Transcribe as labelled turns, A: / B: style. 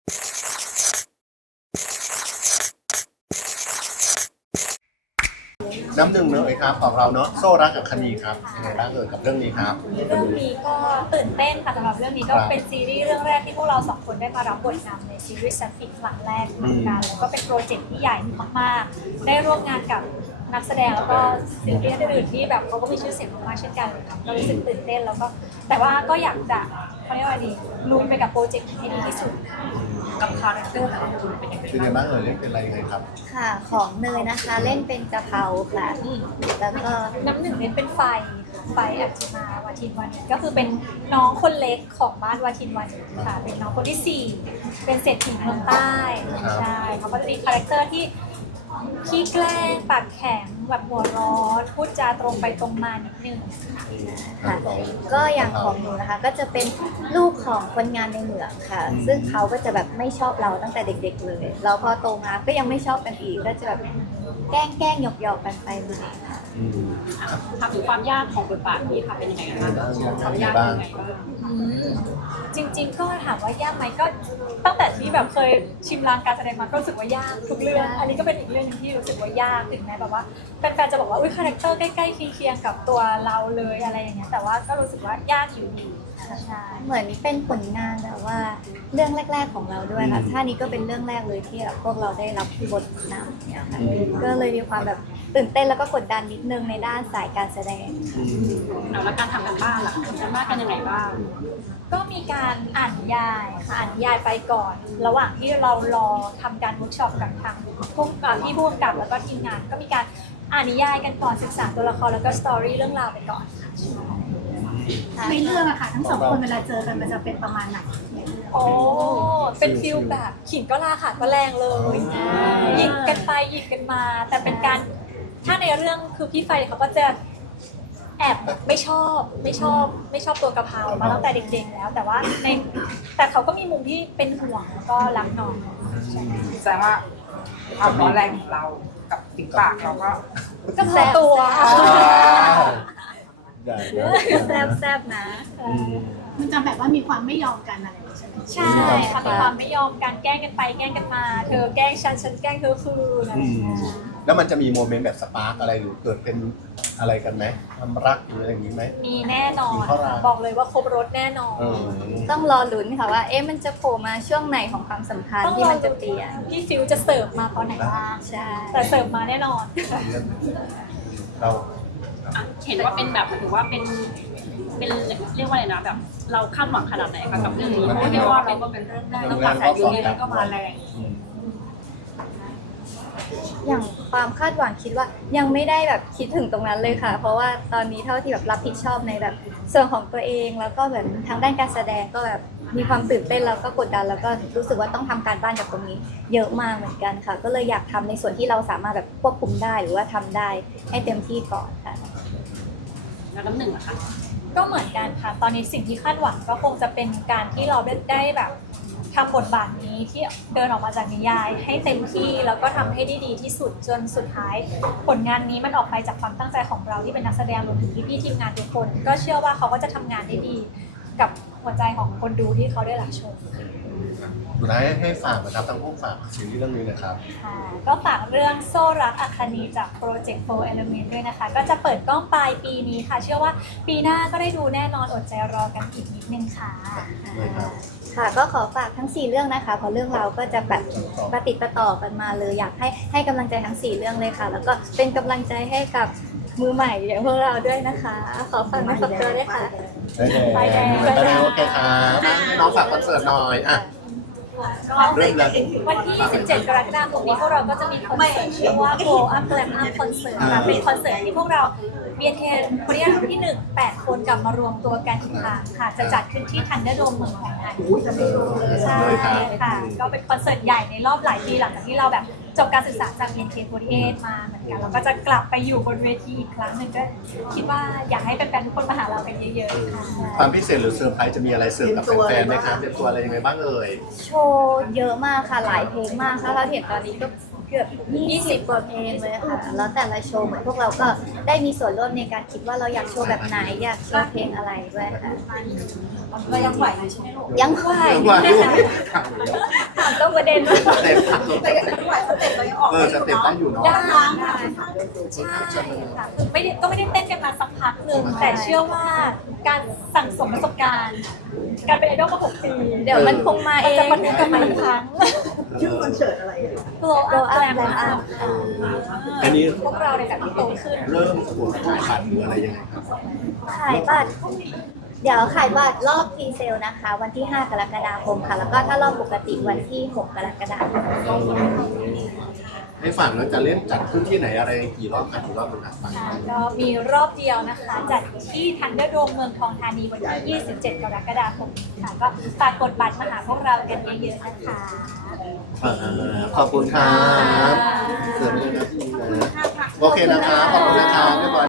A: น้ำหนึ่งเนอะครับของเราเนอะโซ่รักกับคณีครับยังไงบ้างกับเรื่องนี้ครับ
B: เรื่องนี้ก็ตื่นเต้นค่ะสำหรับเรื่องนี้ก็เป็นซีรีส์เรื่องแรกที่พวกเราสองคนได้มารับบทนำในซีรีส์แซฟฟิกครั้งแรกเหมือนกันแล้วก็เป็นโปรเจกต์ที่ใหญ่มากๆได้ร่วมงานกับนักแสดงแล้วก็ศิลปินอื่นๆที่แบบเขาก็มีชื่อเสียงมากๆเช่นกันเลยครับก็รู้สึกตื่นเต้นแล้วก็แต่ว่าก็อยากจะเขาเรียกว่าดีลุยไปกับโปรเจกต์ให้ดีที่สุดกับคาแรคเตอร์แต่ละคนเป็นยังไง
A: เป็นยังไงบ้างเล่นเป็นอะไรยังไงครับ
C: ค่ะของเนยนะคะเล่นเป็นกะเพราค่ะแล้วก็
B: น้ำหนึ่งเล่นเป็นไฟอัจจิมาวาทินวานิชก็คือเป็นน้องคนเล็กของบ้านวาทินวานิชค่ะเป็นน้องคนที่4เป็นเศรษฐีเมืองใต้ใช่เขาก็จะมีคาแรคเตอร์ที่ขี้แกล้งปากแข็งแบบหัวร้อนพูดจาตรงไปตรงมานิดนึง
C: ค่ะก็อย่างของหนูนะคะก็จะเป็นลูกของคนงานในเมืองค่ะซึ่งเขาก็จะแบบไม่ชอบเราตั้งแต่เด็กๆเลยแล้วพอโตมาก็ยังไม่ชอบกันอีกก็จะแบบแกล้งหยอกกันไปมาค่ะ
D: ถามถึงความยากของบทบาทนี้ค่ะเป็นยังไงกันบ้างความยากเป็นยังไงบ้าง
B: จริงๆก็ถามว่ายากไหมก็ตั้งแต่ที่แบบเคยชิมลางการแสดงมาก็รู้สึกว่ายากทุกเรื่องอันนี้ก็เป็นอีกเรื่องนึงที่รู้สึกว่ายากถึงแม้แบบว่าแฟนๆจะบอกว่าอุ้ยคาแรคเตอร์ใกล้ๆเคียงๆกับตัวเราเลยอะไรอย่างเงี้ยแต่ว่าก็รู้สึกว่ายากอยู่ดีใช่
C: เหมือนเป็นผลงานแบบว่าเรื่องแรกๆของเราด้วยค่ะท่านี้ก็เป็นเรื่องแรกเลยที่พวกเราได้รับบทนำเนี่ยค่ะก็เลยมีความแบบตื่นเต้นแล้วก็กดดันนิดนึงในด้านสายการแสดง
D: แล้วการทำกันบ้านล่ะทำกันบ้านกันยังไงบ้าง
B: ก็มีการอ่านนิยายค่ะอ่านนิยายไปก่อน ระหว่างที่เรารอทำการเวิร์กช็อปกับทางพี่ผู้กำกับแล้วก็ทีมงานก็มีการอ่านนิยายกันก่อนศึกษาตัวละครแล้วก็สตอรี่เรื่องราวไปก่อน
E: ในเรื่องอะค่ะทั้งสองคนเวลาเจอกันมันจะเป็นประมาณไหน
B: โอ้เป็นฟิลแบบขิงก็ราขาก็แรงเลยหยิกกันไปหยิกกันมาแต่เป็นการถ้าในเรื่องคือพี่ไฟเขาก็จะแอบไม่ชอบตัวกะเพรามาตั้งแต่เด็กๆแล้วแต่ว่าแต่เขาก็มีมุมที่เป็นห่วงแล้วก็รักน้อง
F: แสดงว่าความร้อนแรงของเรากับฝีปากเราก็
B: พอตัว
C: แซ่บนะ
E: มันจะแบบว่ามีความไม่ยอมกันอะไรใช่ไหม
B: ใช่ค่ะมีความไม่ยอมกันแกล้งกันไปแกล้งกันมาเธอแกล้งฉันแกล้งเธอคืออะไร
A: แล้วมันจะมีโมเมนต์แบบสปาร์กอะไรหรือเกิดเป็นอะไรกันไหมความรักหรืออะไรอย่างนี้ไหม
B: มีแน่นอนบอกเลยว่าครบรถแน่นอน
C: ต้องรอลุ้นค่ะว่ามันจะโผล่มาช่วงไหนของความสัมพันธ์ที่มันจะเปลี่ยน
B: พี่ฟิวจะเสิร์ฟมาตอนไหนบ้าง
C: ใช่
B: แต่เสิร์ฟมาแน่นอน
A: เรา
D: เห็นว่าเป็นแบบถือว่าเป็นเรียกว่าอะไรนะแบบเราคาดหวังขนาดไหนคะกับเรื่องนี้เพราะเรียกว่าเราก็เป็นเรื่องแรกแล้วกระแสยูนี้ก็มาแรง
C: อย่างความคาดหวังคิดว่ายังไม่ได้แบบคิดถึงตรงนั้นเลยค่ะเพราะว่าตอนนี้เท่าที่แบบรับผิดชอบในแบบส่วนของตัวเองแล้วก็เหมือนทางด้านการแสดงก็แบบมีความตื่นเต้นแล้วก็กดดันแล้วก็รู้สึกว่าต้องทำการบ้านกับตรงนี้เยอะมากเหมือนกันค่ะก็เลยอยากทำในส่วนที่เราสามารถแบบควบคุมได้หรือว่าทำได้ให้เต็มที่ก่อนค่ะ
D: แล้วน้ำหนึ่งอะค่ะ
B: ก็เหมือนกันค่ะตอนนี้สิ่งที่คาดหวังก็คงจะเป็นการที่เราได้แบบทำบทบาทนี้ที่เดินออกมาจากนิยายให้เต็มที่แล้วก็ทำให้ได้ดีที่สุดจนสุดท้ายผลงานนี้มันออกไปจากความตั้งใจของเราที่เป็นนักแสดงรวมถึงพี่ทีมงานทุกคนก็เชื่อว่าเขาก็จะทำงานได้ดีกับหัวใจของคนดูที่เขาได้รับชม
A: สุดท้ายให้ฝากนะครับทั้งผู้ฝากซีรีส์เรื่องนี้นะครับ
B: ก็ฝากเรื่องโซ่รักอัคนีจากโปรเจกต์ 4 Element ด้วยนะคะก็จะเปิดกล้องปลายปีนี้ค่ะเชื่อว่าปีหน้าก็ได้ดูแน่นอนอดใจรอกันอีกนิดนึงค่ะ
C: ค่ะก็ขอฝากทั้ง4เรื่องนะคะเพราะเรื่องเราก็จะแบบประติดประต่อกันมาเลยอยากให้กำลังใจทั้ง4เรื่องเลยค่ะแล้วก็เป็นกำลังใจให้กับมือใหม่อย่างพวกเราด้วยนะคะขอฝากน้องฝากตัวด้วยค่ะ
A: ไปแดงโอเคครับน้องฝากคอนเสิร์ตหน่อยอ่ะ
B: วันที่ 27 กรกฎาคมนี้พวกเราก็จะมีคอนเสิร์ตชื่อว่า Go Up Glam Up Concert ค่ะเป็นคอนเสิร์ตที่พวกเรา BNK คนนี้รุ่นที่1 8 คนกลับมารวมตัวกันอีกครั้งค่ะจะจัดขึ้นที่ทันเดอร์โดมเมืองทองธานีใช่ค่ะก็เป็นคอนเสิร์ตใหญ่ในรอบหลายปีหลังจากที่เราแบบจบการศึกษาจาก BNK48 มาเหมือนกันแล้วก็จะกลับไปอยู่บนเวทีอีกครั้งหนึ่งก็คิดว่าอยากให้แฟนๆทุกคนมาหาเรากันเยอะๆค่ะ
A: ความพิเศษหรือเซอร์ไพรส์จะมีอะไรเสิร์ฟกับแฟนๆไหมคะเป็นตัวอะไรยังไงบ้างเอ่ย
C: โชว์เยอะมากค่ะหลายเพลงมากถ้าเราเห็นตอนนี้ก็เกือบ20 กว่าเพลงเลยค่ะแล้วแต่ละโชว์เหมือนพวกเราก็ได้มีส่วนร่วมในการคิดว่าเราอยากโชว์แบบไหนอยากโชว์เพลงอะไรด้วยค่ะ
B: เรายังไหวอยู่ใช่ไหมลูก
C: ยังไหว
A: ว่า
B: ตรงประเด็นว่า
A: สเต็ป
F: แต่ยังไม่ไหวสเต็ปเรายังออก
A: สเต็ปได้อยู่เนาะ
B: ได้ค่ะใช่ค่ะคือก็ไม่ได้เต้นกันมาสักพักหนึ่งแต่เชื่อว่าการสั่งสมประสบการณ์ การเป็นไอดอลมา6 ปี
C: เดี๋ยวมันคงมาเอ
B: มัน
C: ง
B: จะปะทุกันมาอีกครั้ง
E: ชื่อคอนเสิร์ตอะไร
B: Glow Up Glam
C: Glam
B: Up
C: Up
A: อันนี้
B: พวกเราในแบบที่โตขึ้น
A: เริ่มกดผู้ขันหรืออะไรยังไงครับ
C: ขายบัตรเดี๋ยวขายบัตรรอบพรีเซลนะคะ วันที่ 5 กรกฎาคมค่ะ แล้วก็ถ้ารอบปกติวันที่ 6 กรกฎาคม
A: ให้ฝากแล้วจะเล่นจัดขึ้นที่ไหนอะไรกี่รอบกันกี่รอบเป็นหลักไป
B: ก็มีรอบเดียวนะคะ จัดที่ทันเดอร์โดมเมืองทองธานีวันที่ 27 กรกฎาคมค่ะก็ฝากกดบัตรมาหาพวกเรากันเยอะๆนะคะ
A: ขอบคุณครับเสริมเลยนะพี่นะโอเคนะครับขอบคุณนะครับเรียบร้อย